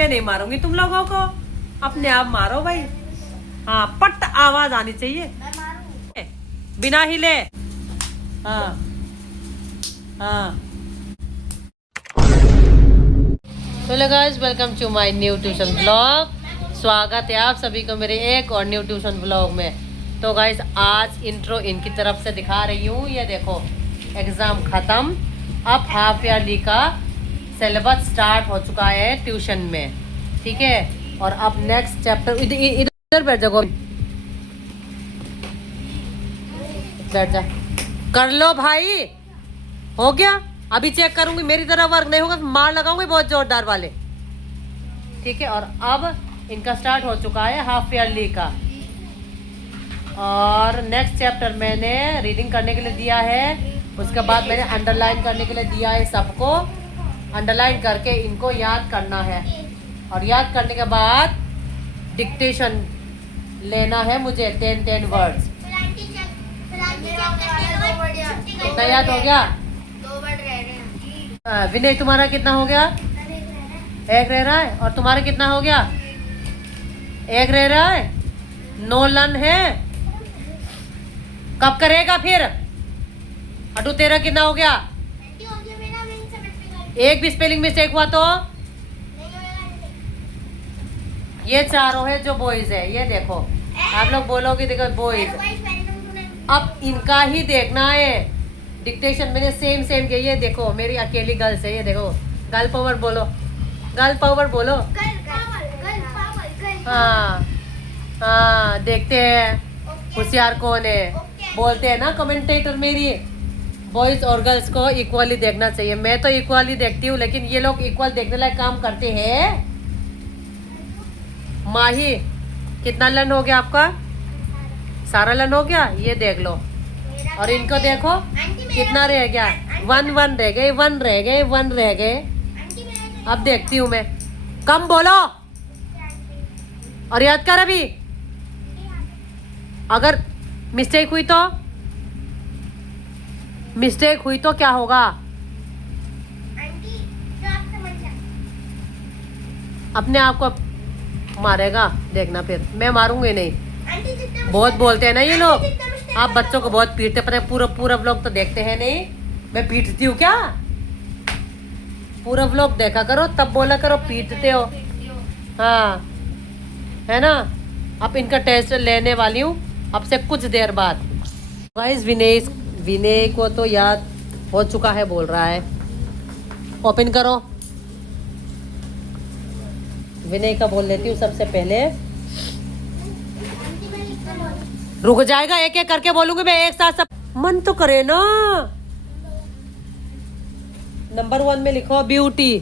मैं नहीं मारूंगी तुम लोगों को, अपने आप मारो भाई। हाँ, पट आवाज आनी चाहिए, बिना हिले। हाँ हाँ। Hello guys, welcome to my new tuition blog. स्वागत है आप सभी को मेरे एक और न्यू ट्यूशन ब्लॉग में। तो गाइस, आज इंट्रो इनकी तरफ से दिखा रही हूँ। ये देखो, एग्ज़ाम ख़त्म, अब हाफ ईयरली का सिलेबस स्टार्ट हो चुका है ट्यूशन में, ठीक है। और अब नेक्स्ट चैप्टर, इधर बैठ जाओ, बैठ जा, कर लो भाई, हो गया। अभी चेक करूंगी, मेरी तरह वर्क नहीं होगा मार लगाऊंगी बहुत जोरदार वाले, ठीक है। और अब इनका स्टार्ट हो चुका है हाफ ईयरली का, और नेक्स्ट चैप्टर मैंने रीडिंग करने के लिए दिया है। उसके बाद मैंने अंडरलाइन करने के लिए दिया है, सबको अंडरलाइन करके इनको याद करना है। और याद करने के बाद डिक्टेशन लेना है मुझे 10 वर्ड्स। कितना याद हो गया? 2 वर्ड रह रहे हैं। विनय, तुम्हारा कितना हो गया? एक रह रहा है। और तुम्हारा कितना हो गया? एक रह रहा है। 9 लन है। कब करेगा फिर? अटू, तेरा कितना हो गया? एक भी स्पेलिंग मिस्टेक हुआ तो ये चारों है जो बॉयज है। ये देखो, आप लोग बोलोगे, देखो बॉयज। अब इनका ही देखना है। डिक्टेशन मैंने सेम किया। ये देखो, मेरी अकेली गर्ल्स है। ये देखो, गर्ल पावर बोलो, गर्ल पावर बोलो। हाँ हाँ, देखते हैं होशियार कौन है। बोलते हैं ना कमेंटेटर, मेरी बॉयज और गर्ल्स को इक्वली देखना चाहिए। मैं तो इक्वली देखती हूँ, लेकिन ये लोग इक्वल देखने लायक काम करते हैं। माही, कितना लन हो गया आपका? सारा लन हो गया, ये देख लो। और इनको देखो कितना रह गया, 1 रह गए, 1 रह गए, 1 रह गए। अब देखती हूँ मैं, कम बोलो और याद कर। अभी अगर मिस्टेक हुई तो क्या होगा? अपने आप को मारेगा, देखना। फिर मैं मारूंगी नहीं। बहुत बोलते हैं ना ये लोग, आप बच्चों को बहुत पीटते, पता है। पूरा व्लॉग तो देखते हैं नहीं। मैं पीटती हूँ क्या? पूरा व्लॉग देखा करो, तब बोला करो पीटते हो। हाँ, है ना। अब इनका टेस्ट लेने वाली हूँ अब से कुछ देर बाद। गाइस, विनय को तो याद हो चुका है, बोल रहा है। ओपन करो। विनय का बोल लेती हूँ सबसे पहले। रुक जाएगा, एक एक करके बोलूंगी मैं, एक साथ सब। मन तो करे ना। नंबर 1 में लिखो ब्यूटी,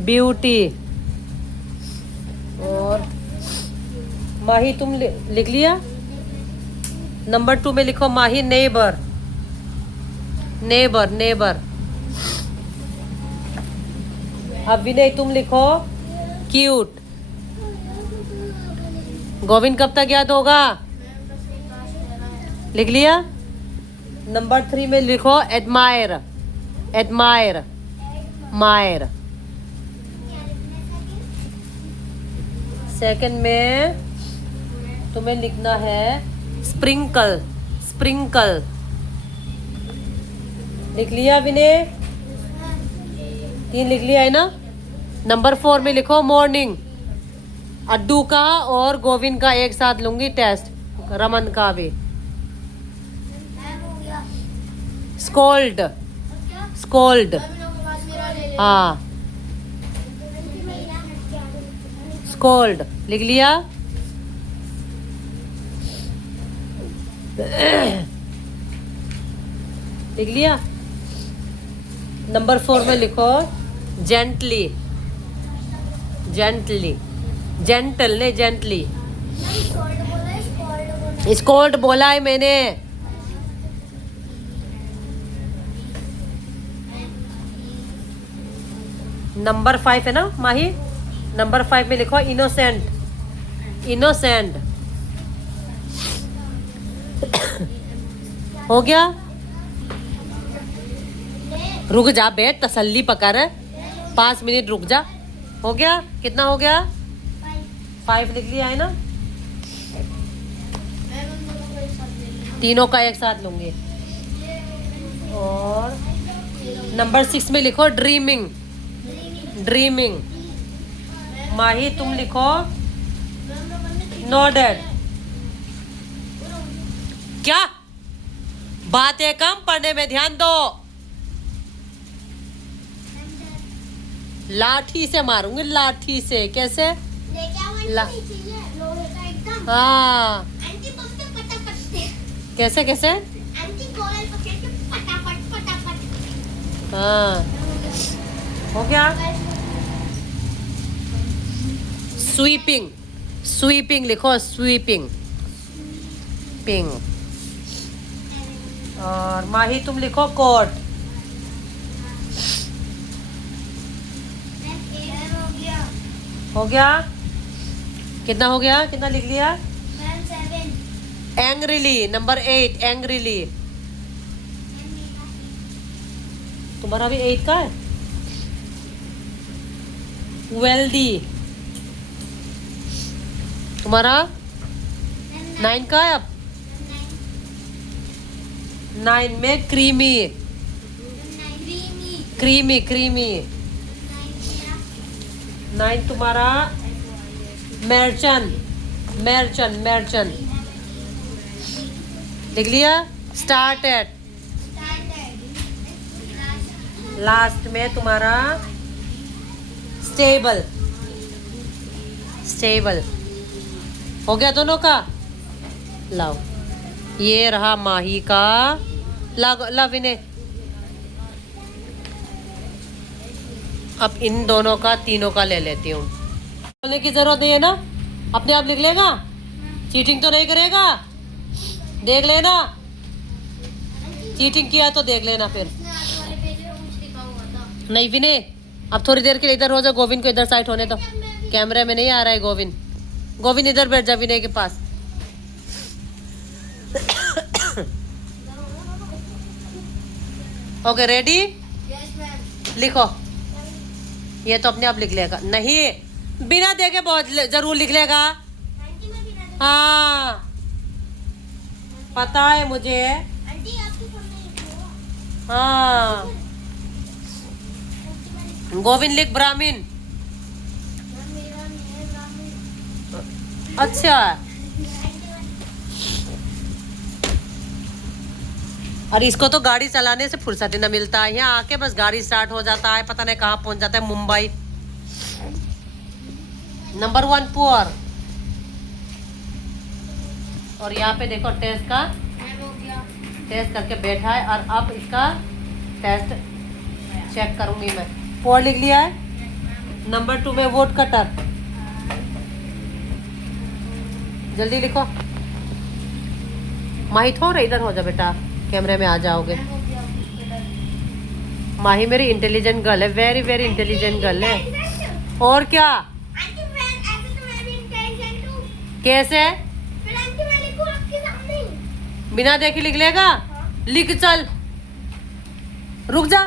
ब्यूटी। और माही, तुम लिख लिया? नंबर 2 में लिखो माही, नेबर, नेबर, नेबर। अब विनय, तुम लिखो क्यूट। गोविंद कब तक याद होगा? लिख लिया? नंबर 3 में लिखो एडमायर, एडमायर, मायर। सेकंड में तुम्हें लिखना है स्प्रिंकल, स्प्रिंकल। लिख लिया विनय? 3 लिख लिया है ना। नंबर 4 में लिखो मॉर्निंग। अड्डू का और गोविंद का एक साथ लूंगी टेस्ट, रमन का भी। Scold, scold. हाँ, स्कोल्ड लिख लिया? लिख लिया? नंबर 4 में लिखो जेंटली, जेंटली, जेंटल नहीं, जेंटली। स्कोल्ड बोला है मैंने। नंबर 5 है ना माही? नंबर 5 में लिखो इनोसेंट, इनोसेंट। हो गया? रुक जा बेट, तसल्ली पकड़। 5 मिनट रुक जा। हो गया? कितना हो गया? 5 लिख लिया है ना? तीनों का एक साथ लूंगी। और नंबर 6 में लिखो ड्रीमिंग। ड्रीमिंग। माही तुम लिखो नोडेड। क्या बातें कम, पढ़ने में ध्यान दो। लाठी से मारूंगी, लाठी से। कैसे? हाँ, कैसे कैसे? हाँ, हो गया। स्वीपिंग। स्वीपिंग लिखो, स्वीपिंग। पिंग। और माही तुम लिखो कोट। हो गया? कितना हो गया? कितना लिख लिया? एंग्रीली। Number 8 angrily. तुम्हारा भी 8 का है। वेल्दी। तुम्हारा 9 का है। अब 9 में क्रीमी। Creamy creamy. 9 तुम्हारा मर्चन। मर्चन मर्चन लिख लिया। स्टार्टेड। लास्ट में तुम्हारा स्टेबल। स्टेबल। हो गया दोनों का? लाओ, ये रहा माही का। लाव इन्हें। अब इन दोनों का, तीनों का ले लेती हूँ। बोलने की जरूरत नहीं है ना, अपने आप लिख लेगा। चीटिंग तो नहीं करेगा, देख लेना। चीटिंग किया तो देख लेना फिर। नहीं विनय, अब थोड़ी देर के लिए इधर हो जा। गोविंद को इधर साइड होने दो। कैमरे में नहीं आ रहा है गोविंद। गोविंद इधर बैठ जा विनय के पास। Okay ready? लिखो। ये तो अपने आप लिख लेगा। नहीं, बिना देखे बहुत जरूर लिख लेगा। हाँ, पता है मुझे। हाँ, गोविंद लिख ब्राह्मण। अच्छा, और इसको तो गाड़ी चलाने से फुर्सत ही न मिलता है। यहाँ आके बस गाड़ी स्टार्ट हो जाता है, पता नहीं कहाँ पहुंच जाता है, मुंबई। Number 1 poor. और यहाँ पे देखो टेस्ट का, टेस्ट करके बैठा है। और अब इसका टेस्ट चेक करूंगी मैं। पुअर लिख लिया है। नंबर 2 में वुड कटर। जल्दी लिखो। माही थोड़ा इधर हो जा बेटा, कैमरे में आ जाओगे। माही मेरी इंटेलिजेंट गर्ल है, वेरी वेरी इंटेलिजेंट गर्ल है। और क्या? कैसे? बिना देखे लिख लेगा? लिख चल। रुक जा,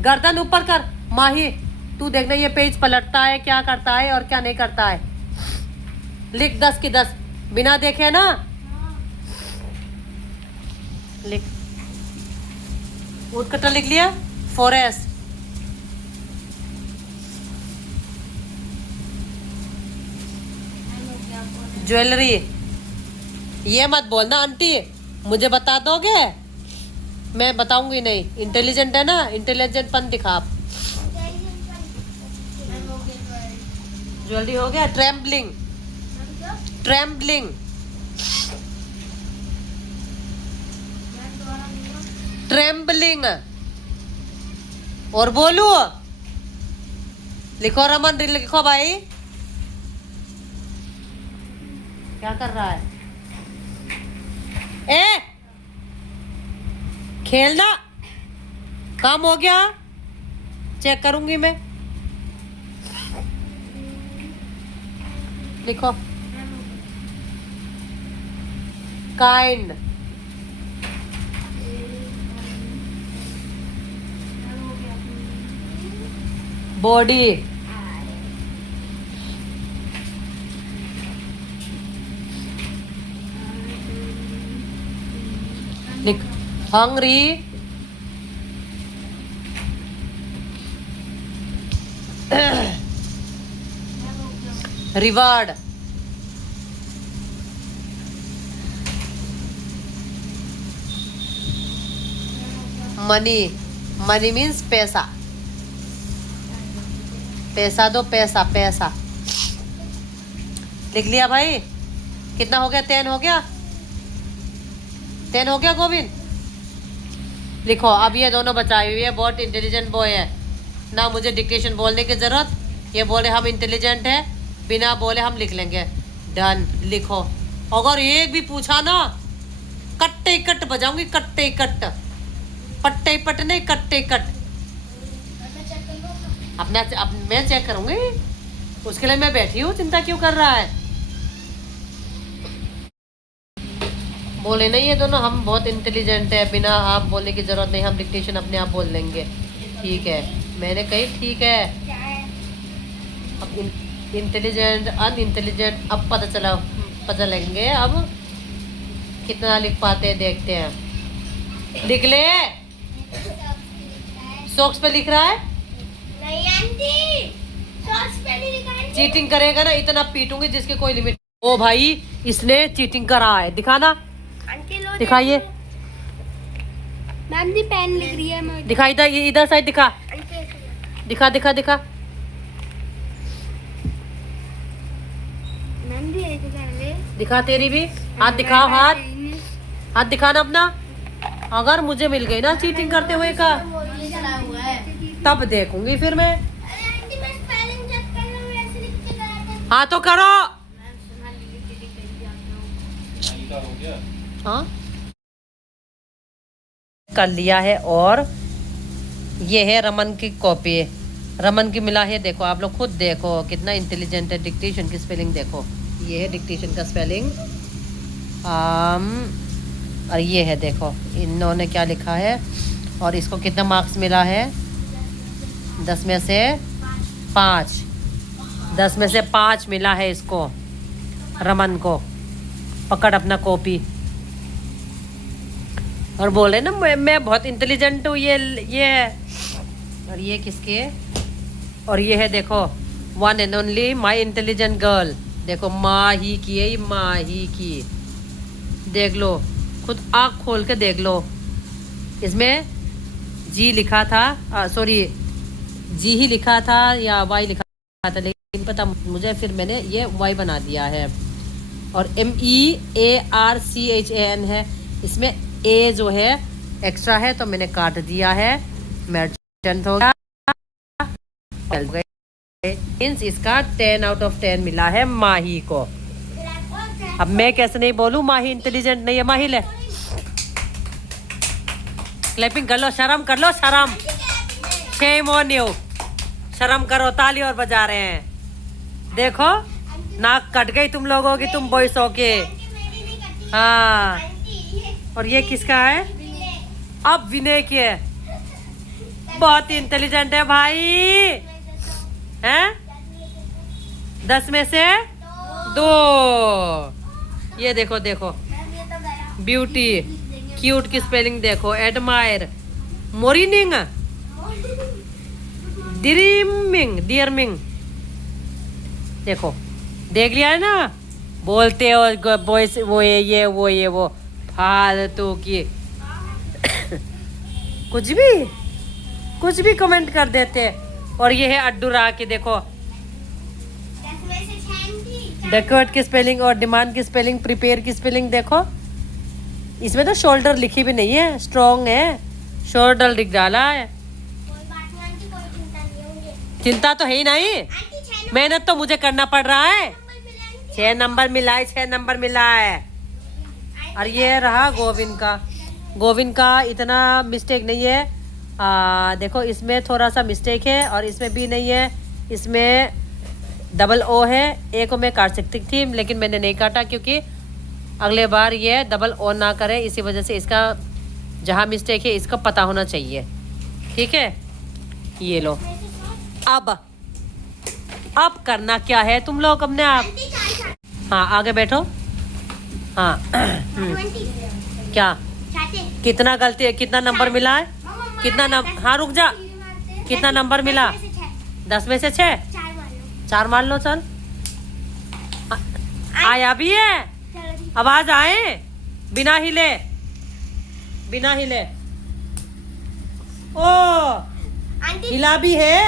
गर्दन ऊपर कर। माही तू देखना ये पेज पलटता है, क्या करता है और क्या नहीं करता है। लिख 10 की 10 बिना देखे ना। लिख। वुड कटर लिख लिया। फॉरेस्ट। ज्वेलरी। ये मत बोलना आंटी, मुझे बता दोगे? मैं बताऊंगी नहीं। इंटेलिजेंट है ना, इंटेलिजेंट पन दिखा आप। ज्वेलरी हो गया। ट्रेम्बलिंग। ट्रेम्बलिंग। ट्रेम्बलिंग। और बोलू? लिखो रमन, लिखो भाई। क्या कर रहा है? ए, खेलना काम हो गया। चेक करूंगी मैं। लिखो। काइंड। बॉडी, लिख hungry, reward, money, money means पैसा, पैसा दो, पैसा पैसा। लिख लिया भाई? कितना हो गया? 10 हो गया? 10 हो गया गोविंद? लिखो। अब ये दोनों बचाए हुए, बहुत इंटेलिजेंट बॉय है ना, मुझे डिक्टेशन बोलने की जरूरत। ये बोले हम इंटेलिजेंट है, बिना बोले हम लिख लेंगे। डन। लिखो। अगर एक भी पूछा ना, कट्टे कट बजाऊंगी, कट्टे कट, पट्टे पट नहीं, कट्टे कट। अपना मैं चेक करूंगी, उसके लिए मैं बैठी हूँ, चिंता क्यों कर रहा है? बोले नहीं ये दोनों हम बहुत इंटेलिजेंट है, बिना आप बोलने की जरूरत नहीं, हम डिक्टेशन अपने आप बोल लेंगे। ठीक है, मैंने कही ठीक है। अब इंटेलिजेंट अनइंटेलिजेंट अब पता लगेंगे। अब कितना लिख पाते हैं देखते हैं। लिख ले। सॉक्स पे लिख रहा है? नहीं आंटी, सॉक्स पे नहीं लिखा है। चीटिंग करेगा ना, इतना पीटूंगी जिसके कोई लिमिट। ओ भाई, इसने चीटिंग करा है, दिखाना। आंटी लो, दिखाइए। मैम दी पेन लिख रही है मुझे। दिखा, इधर साइड दिखा, दिखा दिखा दिखा। मैम दी ऐसे कर ले। दिखा तेरी भी, हाथ दिखाओ, हाथ दिखाना अपना। अगर मुझे मिल गई ना चीटिंग करते हुए का, तब देखूंगी फिर मैं। अरे आंटी मैं स्पेलिंग चेक कर रहा हूं, ऐसे लिख के करा था। हाँ तो करो। हाँ कर लिया है। और ये है रमन की कॉपी, रमन की मिला है। देखो आप लोग खुद देखो कितना इंटेलिजेंट है। डिक्टेशन की स्पेलिंग देखो, ये है डिक्टेशन का स्पेलिंग। और ये है, देखो इन्होंने क्या लिखा है। और इसको कितना मार्क्स मिला है? 10 में से 5। 10 में से 5 मिला है इसको, रमन को। पकड़ अपना कॉपी। और बोले ना मैं बहुत इंटेलिजेंट हूँ, ये है। और ये किसके? और ये है देखो, one and only my intelligent girl. देखो माँ ही की है, ये माँ ही की। देख लो, खुद आँख खोल के देख लो। इसमें जी लिखा था, सॉरी जी ही लिखा था या वाई लिखा था, लेकिन पता मुझे, फिर मैंने ये वाई बना दिया है। और MEARCHAN है, इसमें ए जो है एक्स्ट्रा है तो मैंने काट दिया है। मर्चेंट हो गया। मीन्स इसका 10 आउट ऑफ 10 मिला है माही को। अब मैं कैसे नहीं बोलूं माही इंटेलिजेंट नहीं है? माही ले, क्लैपिंग कर लो, शर्म कर लो, शर्म। शेम ऑन यू, शर्म करो। ताली और बजा रहे हैं। देखो नाक कट गई तुम लोगों की, तुम बॉयस हो के। हाँ। और ये किसका है? अब विनय की है। बहुत इंटेलिजेंट है भाई, हैं? 10 में से 2। ये देखो देखो, ब्यूटी, क्यूट की स्पेलिंग देखो, एडमायर, मोरिनिंग, डियरमिंग। देखो देख लिया है ना? बोलते हो बॉयस वो ये वो फालतू की कुछ भी कमेंट कर देते। और ये है अड्डू रा की, देखो डेकोरेट की स्पेलिंग और डिमांड की स्पेलिंग, प्रिपेयर की स्पेलिंग देखो। इसमें तो शोल्डर लिखी भी नहीं है, स्ट्रॉन्ग है, शोल्डर लिख डाला है। चिंता तो है ही नहीं, मेहनत तो मुझे करना पड़ रहा है। 6 नंबर मिला है, 6 नंबर मिला है। और ये रहा गोविंद का इतना मिस्टेक नहीं है। देखो इसमें थोड़ा सा मिस्टेक है और इसमें भी नहीं है। इसमें डबल ओ है। ए को मैं काट सकती थी लेकिन मैंने नहीं काटा, क्योंकि अगले बार ये डबल ओ ना करे, इसी वजह से इसका जहाँ मिस्टेक है इसको पता होना चाहिए। ठीक है, ये लो। अब करना क्या है तुम लोग अपने आप। आंटी चाय चाय हाँ आगे बैठो। हाँ आंटी क्या चाहते कितना गलती है, कितना नंबर मिला है, कितना नंबर, हाँ रुक जा, कितना नंबर मिला? 10 में से 6। 4 मार लो 4 मान लो चल। आया भी है, चलो जी आवाज आए, बिना हिले, बिना हिले। ओ आंटी हिला भी है।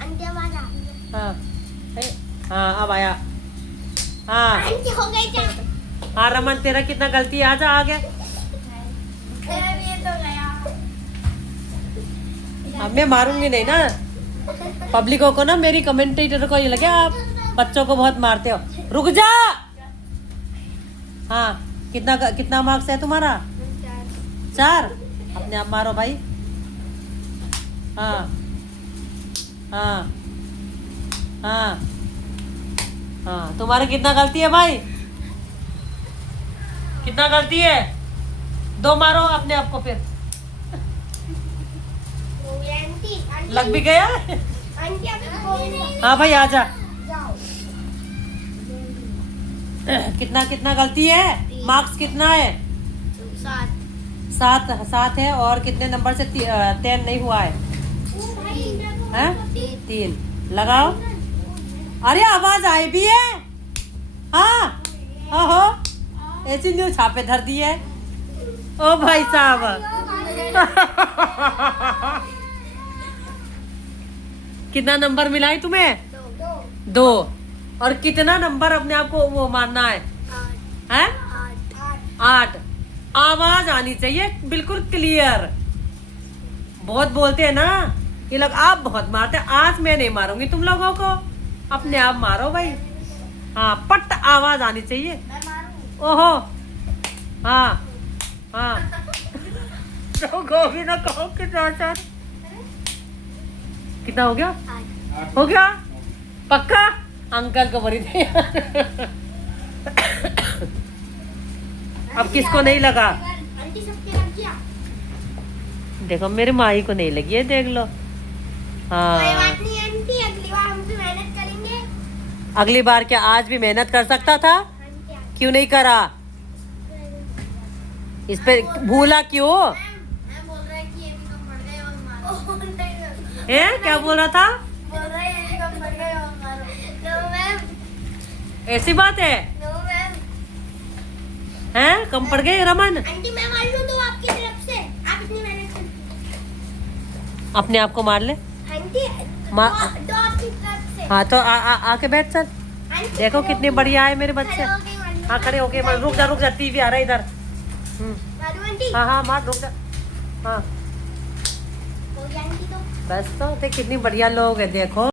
आंटी आवाज आ रही है हाँ हाँ अब आया। हाँ आंटी हो गई क्या हाँ रमन तेरा कितना गलती है, आजा आ गया। ये तो गया अब मैं मारूंगी नहीं ना पब्लिकों को ना, मेरी कमेंटेटर को ये लगे आप बच्चों को बहुत मारते हो। रुक जा। हाँ कितना मार्क्स है तुम्हारा? 4। अपने आप मारो भाई। हाँ हाँ हाँ हाँ तुम्हारा कितना गलती है भाई, कितना गलती है? 2 मारो अपने आप को फिर। आंटी आंटी लग भी गया। आंटी अभी हाँ भाई आजा। जाओ कितना गलती है? मार्क्स कितना है? 7 है। और कितने नंबर से 10 नहीं हुआ है? हैं? 3 लगाओ। अरे आवाज आई भी है। हाँ हो ऐसी न्यूज छापे धर दी है। ओ भाई साहब कितना नंबर मिला है तुम्हें? 2। और कितना नंबर अपने आप को वो मारना है? हैं? 8। आवाज आनी चाहिए बिल्कुल क्लियर। बहुत बोलते हैं ना ये लोग, आप बहुत मारते हैं। आज मैं नहीं मारूंगी तुम लोगों को, अपने आप मारो भाई। हाँ पट आवाज आनी चाहिए। ओहो हाँ हाँ तो गोभी ना कहो कितना हो गया? हो गया पक्का? अंकल को भरी दे। अब किसको नहीं लगा? आंटी सबके लग गया देखो मेरे माही को नहीं लगी है, देख लो। कोई हाँ बात नहीं आंटी अगली बार हम भी मेहनत करेंगे अगली बार क्या आज भी मेहनत कर सकता था, आंटी क्यों नहीं करा? इस पे भूला क्यों मैं बोल रहा है कि ये भी कम पड़ गए और मारो है? क्या बोल रहा था? बोल रहा है ये भी कम पड़ गए और मारो नो मैम ऐसी बात है? नो मैम हैं कम पड़ गए रमन? आंटी मैं मार लूं तो आपकी तरफ से आप इतनी मेहनत करती अपने आप को मार ले। आंटी दो आपकी तरफ से हाँ तो आके बैठ चल। आंटी देखो कितनी बढ़िया है मेरे खड़े बच्चे। हो गई मार हाँ खड़े हो गए। रुक जा टीवी आ रहा है इधर। मारू आंटी हाँ मार, रुक जा। हाँ हो गया आंटी तो बस तो देख कितनी बढ़िया लोग है देखो।